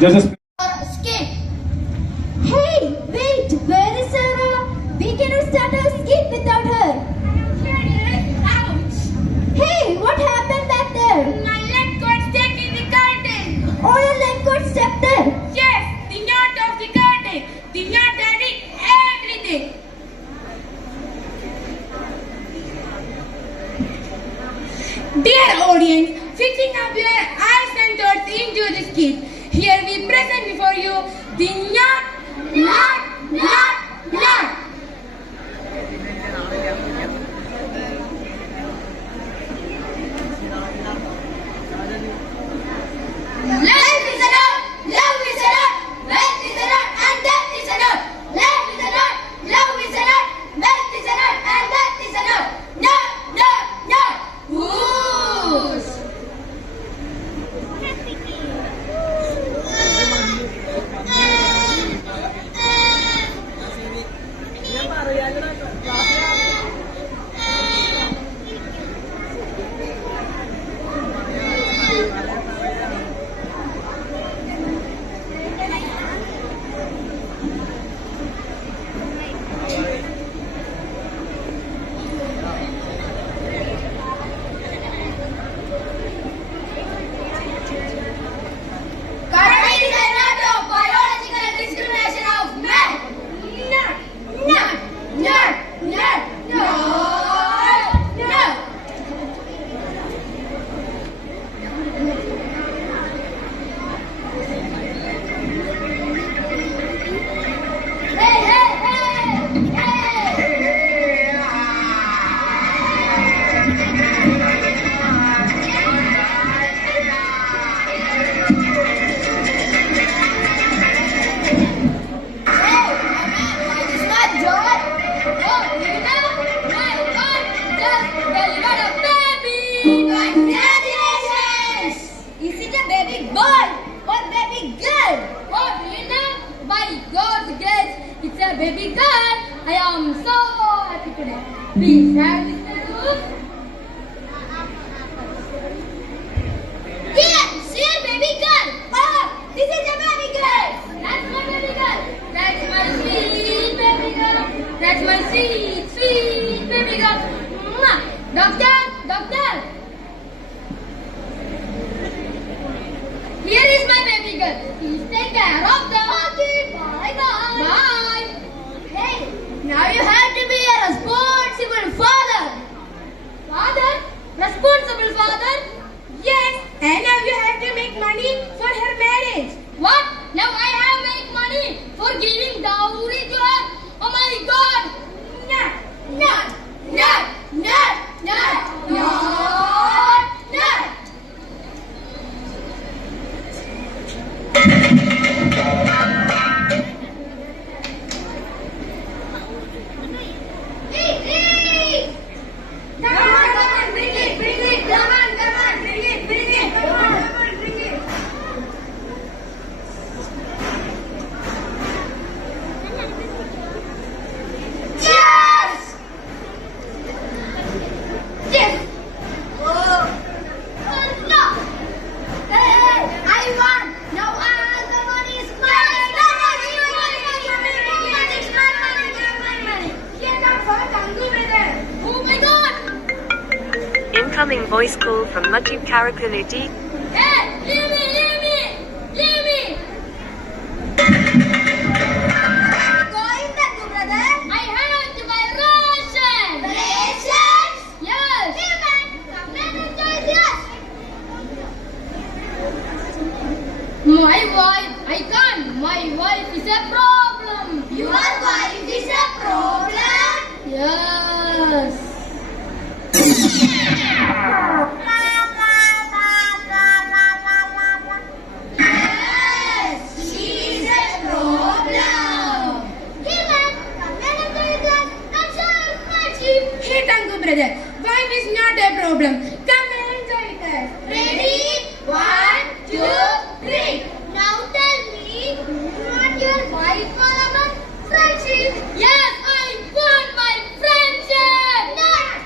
Judges. Skip. Hey, wait, where is Sarah? We cannot start our skip without her. Ouch. Hey, what happened back there? My leg got stuck in the curtain. Oh, your leg got stuck there. Yes, the knot of the curtain. The knot did everything. Dear audience, fixing up your eyes and thoughts into the skit. Here we present before you the knot. Life is a knot, love is a knot, wealth is a knot, and death is a knot. Life is a knot, love is a knot, wealth is a knot, and death is a knot. Knot. Whoosh. Baby girl, I am so happy today. Please have this room. Here, see a baby girl. Oh, this is a baby girl. That's my baby girl. That's my sweet baby girl. That's my sweet, sweet baby girl. Mwah. Doctor. Here is my baby girl. Please take care of them. Okay, bye. Hey, now you have to be a responsible father. Father? Responsible father? Yes, and now you have to make money for her marriage. What? Now I have to make money for giving dowry to her? Oh my God! Not. Incoming voice call from Majib Karakuliti. Hey, leave me! Going back, brother. I have to buy rations. Rations? Yes. Hey man, come and enjoy this. My wife, I can't. My wife is a problem. Your wife is a problem? Yes. Brother, wife is not a problem. Come and enjoy with us. Ready? 1, 2, 3. Now tell me, you want your wife or our friendship? Yes, I want my friendship. Not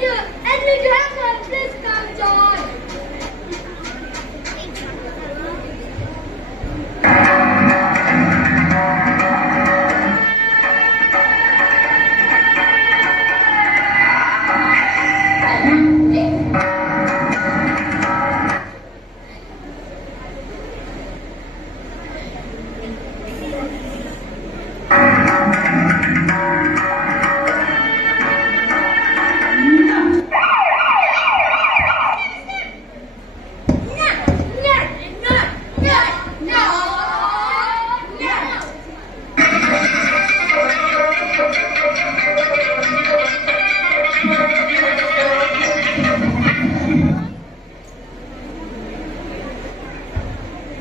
you. And we have this come, John.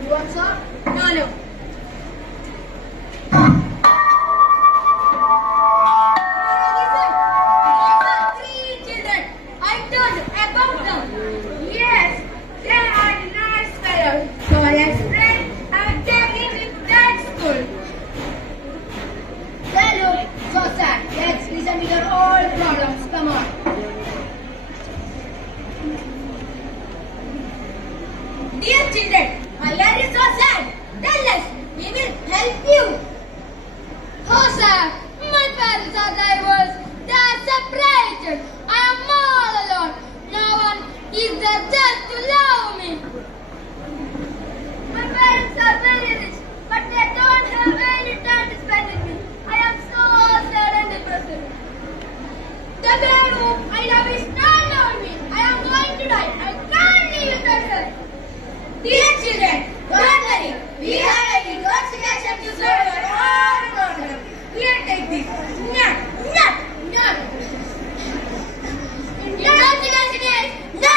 What's up? No. Listen, these are 3 children. I told you about them. Yes, they are nice fellows. So let's friends and take it to that school. They look so sad. Let's listen to your old problems. Come on. Dear children, my life is so sad. Tell us, we will help you. Oh, sir, my parents are divorced. They are separated. I am all alone. No one is there just to love me. My parents are very rich, but they don't have any time to spend with me. I am so sad and depressed. The girl whom I love is not loving me. I am going to die. I can't live without her. Dear children, don't worry. We have a investigation to solve all problems. Here, take this. No. Investigation is no.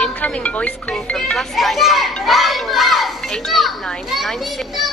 Incoming voice call from +91 889 96